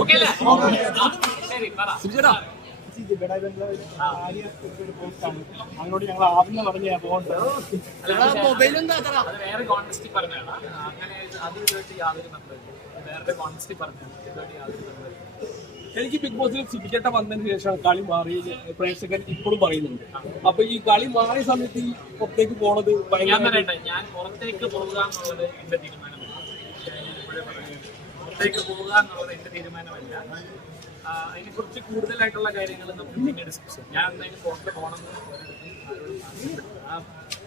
Okay അല്ലേ? ശരി പറ. അതിനോട് ഞങ്ങൾ ആദ്യം പറഞ്ഞ പോകേണ്ടത് അത് വേറെ കോൺടെസ്റ്റിൽ പറഞ്ഞതാണ്. അങ്ങനെ അത് ഇതുമായിട്ട് യാതൊരു ബന്ധമില്ല. വേറെ കോൺടെസ്റ്റിൽ പറഞ്ഞതാണ്. ഇതുമായിട്ട് യാതൊരു ബന്ധമില്ല. എനിക്ക് ബിഗ് ബോസിൽ സിബിക്കേട്ട വന്നതിന് ശേഷം കളി മാറി പ്രേക്ഷകർ ഇപ്പോഴും പറയുന്നുണ്ട്. അപ്പൊ ഈ കളി മാറിയ സമയത്ത് ഈ പുറത്തേക്ക് പോണത് ഞാൻ പറയട്ടെ, ഞാൻ പുറത്തേക്ക് പോകുക എന്നുള്ളത് എന്റെ തീരുമാനമല്ല. പുറത്തേക്ക് പോകുക എന്നുള്ളത് എന്റെ തീരുമാനമല്ല. അതിനെക്കുറിച്ച് കൂടുതലായിട്ടുള്ള കാര്യങ്ങൾ നമുക്ക് പിന്നെ ഡിസ്കസ് ചെയ്യാം. ഞാൻ എന്തായാലും പുറത്ത് പോകണം,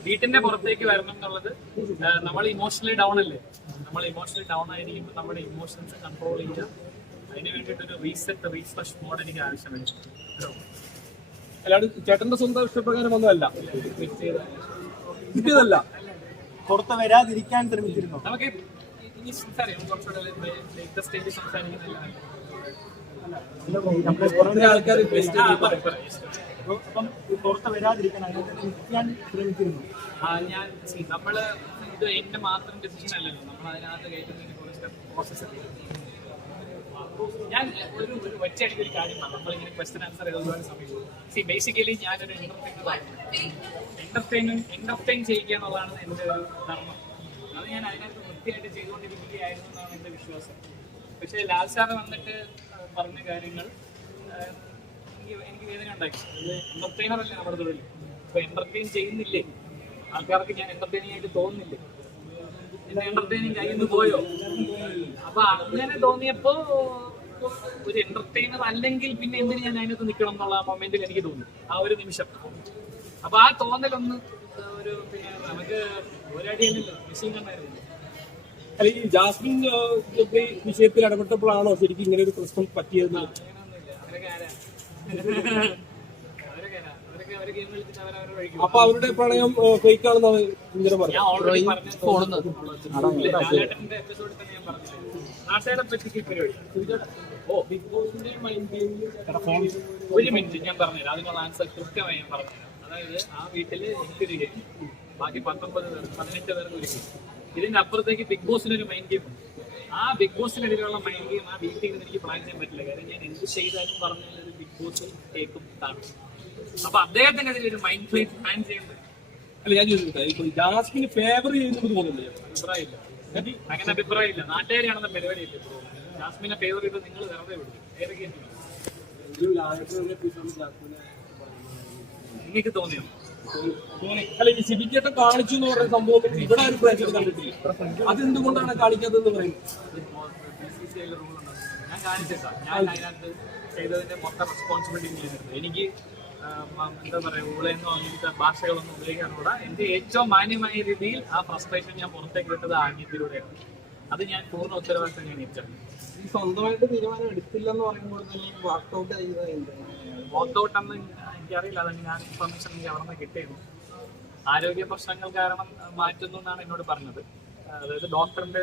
വീട്ടിന്റെ പുറത്തേക്ക് വരണം എന്നുള്ളത്. നമ്മൾ ഇമോഷണലി ഡൗൺ അല്ലേ? നമ്മൾ ഇമോഷണലി ഡൗൺ ആയിരിക്കുമ്പോൾ നമ്മുടെ ഇമോഷൻസ് കൺട്രോൾ ചെയ്യുക. അതിന് വേണ്ടിയിട്ടൊരു റീസെറ്റ് റീഫ്രഷ് മോഡ് എനിക്ക് ആവശ്യമാണ്. അല്ലാണ്ട് ചേട്ടന്റെ സ്വന്തം ഇഷ്ടപ്രകാരം ഒന്നുമല്ല, കിട്ടിയതല്ല. പുറത്ത് വരാതിരിക്കാൻ ശ്രമിച്ചിരുന്നു. നമുക്ക് ഇനി സംസാരിക്കാം, കുറച്ചുകൂടെ ലേറ്റസ്റ്റ് സ്റ്റേജ് സംസാരിക്കുന്നില്ല. ആൾക്കാർ അപ്പം പുറത്ത് വരാതിരിക്കാൻ ശ്രമിച്ചിരുന്നു. ഞാൻ നമ്മള് ഇത് എന്റെ മാത്രം ഡിസിഷൻ അല്ലല്ലോ. നമ്മൾ അതിനകത്ത് കയറ്റുന്നതിന് കുറച്ച് പ്രോസസ് ഉണ്ട്. ഞാൻ ഒരു ഒറ്റയടിക്ക് ഒരു കാര്യം പറഞ്ഞു. നമ്മളിങ്ങനെ ക്വസ്റ്റ്യൻ ആൻസർ എഴുതുവാൻ സമയം ബേസിക്കലി ഞാനൊരു എന്റർടൈൻ ചെയ്യുക എന്നുള്ളതാണ് എൻ്റെ ഒരു ധർമ്മം. അത് ഞാൻ അതിനകത്ത് വൃത്തിയായിട്ട് ചെയ്തുകൊണ്ടിരിക്കുകയായിരുന്നു എന്നാണ് എൻ്റെ വിശ്വാസം. പക്ഷേ ലാൽ സാറ് വന്നിട്ട് പറഞ്ഞ കാര്യങ്ങൾ എനിക്ക് വേദന ഉണ്ടാക്കി. എന്റർടൈനർ അല്ലേ നമ്മുടെ തൊഴിൽ. ഇപ്പൊ എന്റർടൈൻ ചെയ്യുന്നില്ലേ ആൾക്കാർക്ക്? ഞാൻ എന്റർടൈനിങ് ആയിട്ട് തോന്നുന്നില്ലേ? എന്റെ എന്റർടൈനിങ് കയ്യിൽ നിന്ന് പോയോ? അപ്പൊ അങ്ങനെ തോന്നിയപ്പോ ഒരു എന്റർടൈനർ അല്ലെങ്കിൽ പിന്നെ എന്തിന് ഞാൻ അതിനകത്ത് നിൽക്കണം എന്നുള്ള മൊമെന്റിൽ എനിക്ക് തോന്നി, ആ ഒരു നിമിഷം. അപ്പൊ ആ തോന്നലൊന്ന് ഒരു പിന്നെ നമുക്ക് ഒരടിയല്ലോ മെഷീൻ കണ്ടായിരുന്നു. അല്ല, ഈ ജാസ്മിൻ വിഷയത്തിൽ ഇടപെട്ടപ്പോഴാണോ ശരിക്കും ഇങ്ങനെ ഒരു പ്രശ്നം പറ്റിയത്? അവരൊക്കെ ആരാ? അപ്പൊ അവരുടെ പ്രണയം ഫേക്കാണെന്നാണ് ഇങ്ങനെ പറഞ്ഞത്. ഒരു മിനിറ്റ് ഞാൻ പറഞ്ഞുതരാം, അതിനുള്ള ആൻസർ കൃത്യമായി ഞാൻ പറഞ്ഞുതരാം. അതായത് ആ വീട്ടില് എനിക്കൊരു ഗെയിം, ബാക്കി 18 പേർക്ക് ഒരു ഗെയിം. ഇതിന്റെ അപ്പുറത്തേക്ക് ബിഗ് ബോസിനൊരു മൈൻഡ് ഗെയിം ഉണ്ട്. ആ ബിഗ് ബോസിനെതിരെയുള്ള മൈൻഡ് ഗെയിം ആ വീട്ടിൽ നിന്ന് എനിക്ക് പ്ലാൻ ചെയ്യാൻ പറ്റില്ല. കാര്യം ഞാൻ എന്ത് ചെയ്താലും പറഞ്ഞാൽ ബിഗ് ബോസ് കേൾക്കും കാണും. അപ്പൊ അദ്ദേഹത്തിനെതിരെ ഒരു മൈൻഡ് പ്ലാൻ ചെയ്യുന്നത്. അല്ല, ഞാൻ ചോദിച്ചിട്ട് ജാസ്മിന് ഫേവർ ചെയ്യുന്നത് തോന്നുന്നില്ല. അഭിപ്രായമില്ല, അങ്ങനെ അഭിപ്രായമില്ല. നാട്ടുകാരെയാണെന്ന പരിപാടിയില്ല. ജാസ്മിനെ ഫേവർ ചെയ്ത് നിങ്ങൾ വെറുതെ വിടും. ഏതൊക്കെയാണ് നിങ്ങൾക്ക് തോന്നിയോ? അല്ല, ഈ സിബിക്കേട്ട കാണിച്ചു എന്ന് പറയുന്ന സംഭവം ഇവിടെ ഒരു പ്രേക്ഷകർ കണ്ടിട്ടില്ല. അതെന്തുകൊണ്ടാണ് കാണിക്കാത്തതെന്ന് പറയുന്നത്? ഞാൻ കാണിച്ചേക്കാം. ഞാൻ അതിനകത്ത് ചെയ്തതിന്റെ മൊത്തം റെസ്പോൺസിബിലിറ്റി ചെയ്തിട്ടുണ്ട്. എനിക്ക് എന്താ പറയുക, ഊളയെന്നോ അങ്ങനത്തെ ഭാഷകളൊന്നും ഉപയോഗിക്കാനുള്ള എന്റെ ഏറ്റവും മാന്യമായ രീതിയിൽ ആ ഫ്രസ്ട്രേഷൻ ഞാൻ പുറത്തേക്ക് വിട്ടത് ആംഗ്യത്തിലൂടെയാണ്. അത് ഞാൻ പൂർണ്ണ ഉത്തരവാദിത്തം ഞാൻ ഏറ്റെടുത്തു. ഈ സ്വന്തമായിട്ട് തീരുമാനം എടുത്തില്ലെന്ന് പറയുമ്പോൾ തന്നെ വാക്കൗട്ട് വാക്കൗട്ടെന്ന് എനിക്കറിയില്ല. അതെങ്ങനെ ആ ഇൻഫർമേഷൻ എനിക്ക് അവിടെ നിന്ന് കിട്ടിയിരുന്നു. ആരോഗ്യ പ്രശ്നങ്ങൾ കാരണം മാറ്റുന്നു എന്നാണ് എന്നോട് പറഞ്ഞത്. അതായത് ഡോക്ടറിന്റെ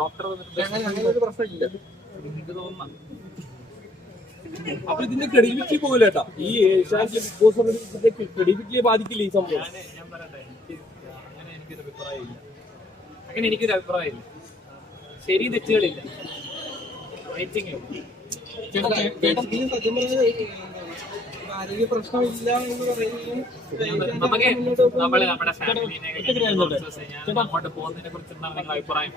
ഡോക്ടർ പ്രശ്നമില്ല എനിക്ക് തോന്നുന്നു. അപ്പൊ ഇതിന്റെ ക്രെഡിബിലിറ്റി പോകില്ല കേട്ടോ. ഈ ഏഷ്യാനെറ്റിലെ ബിഗ് ബോസ് ക്രെഡിബിലിറ്റിയെ ബാധിക്കില്ല ഈ സംഭവം. ഞാൻ പറയട്ടെ, അങ്ങനെ എനിക്കൊരു അഭിപ്രായമില്ല. അങ്ങനെ എനിക്കൊരു അഭിപ്രായമില്ല. ശരി തെറ്റുകളില്ല, റേറ്റിംഗ് ആരോഗ്യ പ്രശ്നമില്ല എന്ന് പറയുന്നത് നമുക്ക് നമ്മള് നമ്മുടെ ഫാമിലിനെ അങ്ങോട്ട് പോകുന്നതിനെ കുറിച്ച് എന്താണ് നിങ്ങളുടെ അഭിപ്രായം?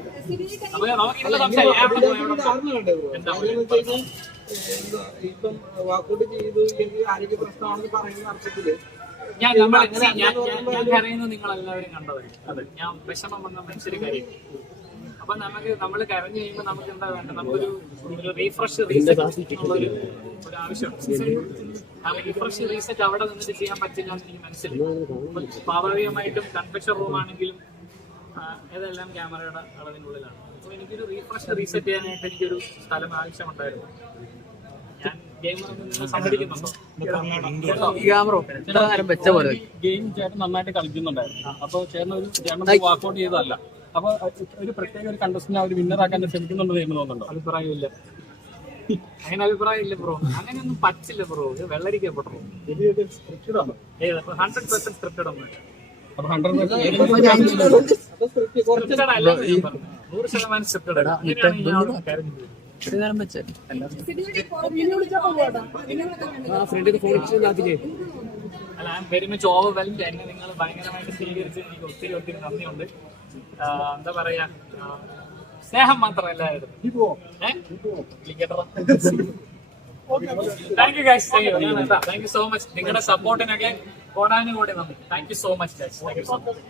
ഇപ്പം വാക്കൗട്ട് ചെയ്തു ആരോഗ്യ പ്രശ്നമാണെന്ന് പറയുന്ന അർത്ഥത്തില് ഞാൻ കരയുന്നത് നിങ്ങൾ എല്ലാവരും കണ്ടതായിരിക്കും. അതെ, ഞാൻ വിഷമം വന്ന മനുഷ്യര് കരയും. അപ്പൊ നമ്മൾ കരഞ്ഞു കഴിയുമ്പോൾ നമുക്ക് എന്താ വേണ്ടത്? നമുക്കൊരു റീഫ്രഷ് റീസെറ്റ് ഉള്ളൊരു ആവശ്യമുണ്ട്. ആ റീഫ്രഷ് റീസെറ്റ് അവിടെ നിന്നിട്ട് ചെയ്യാൻ പറ്റില്ല എന്ന് എനിക്ക് മനസ്സിലായി. സ്വാഭാവികമായിട്ടും കൺഫെഷൻ റൂമാണെങ്കിലും ഇതെല്ലാം ക്യാമറയുടെ അളവിനുള്ളിലാണ്. അപ്പൊ എനിക്കൊരു റീഫ്രഷ് റീസെറ്റ് ചെയ്യാനായിട്ട് എനിക്കൊരു സ്ഥലം ആവശ്യമുണ്ടായിരുന്നു. ഞാൻ ഗെയിമറൊന്നും സമ്മതിക്കുന്നുണ്ടോ? ഗെയിം ചേട്ടൻ നന്നായിട്ട് കളിക്കുന്നുണ്ടായിരുന്നു. അപ്പൊ ചേട്ടൻ വാക്കൗട്ട് ചെയ്തതല്ല. അപ്പൊ ഒരു പ്രത്യേക ഒരു കണ്ടസ്റ്റന്റ് അവർ വിന്നറാക്കാൻ ശ്രമിക്കുന്നുണ്ടെന്ന് എന്ന് തോന്നുന്നുണ്ടോ? അഭിപ്രായമില്ല. അങ്ങനെ അഭിപ്രായമില്ല ബ്രോ. അങ്ങനെയൊന്നും പറ്റില്ല ബ്രോ. ഇത് വെള്ളരിക്കപ്പെട്ടോ 100% സ്ക്രിപ്റ്റഡ് ഒന്നും. 100% സ്ക്രിപ്റ്റഡ്. അല്ല, I am very much overwhelmed. എന്നെ നിങ്ങൾ ഭയങ്കരമായിട്ട് സ്വീകരിച്ച് എനിക്ക് ഒത്തിരി ഒത്തിരി നന്ദിയുണ്ട്. എന്താ പറയാ, സ്നേഹം മാത്രമല്ലായിരുന്നു. Thank you guys, thank you so much. നിങ്ങളുടെ സപ്പോർട്ടിനൊക്കെ കോടാനുകൂടി നന്ദി. Thank you so much guys. Thank you so much.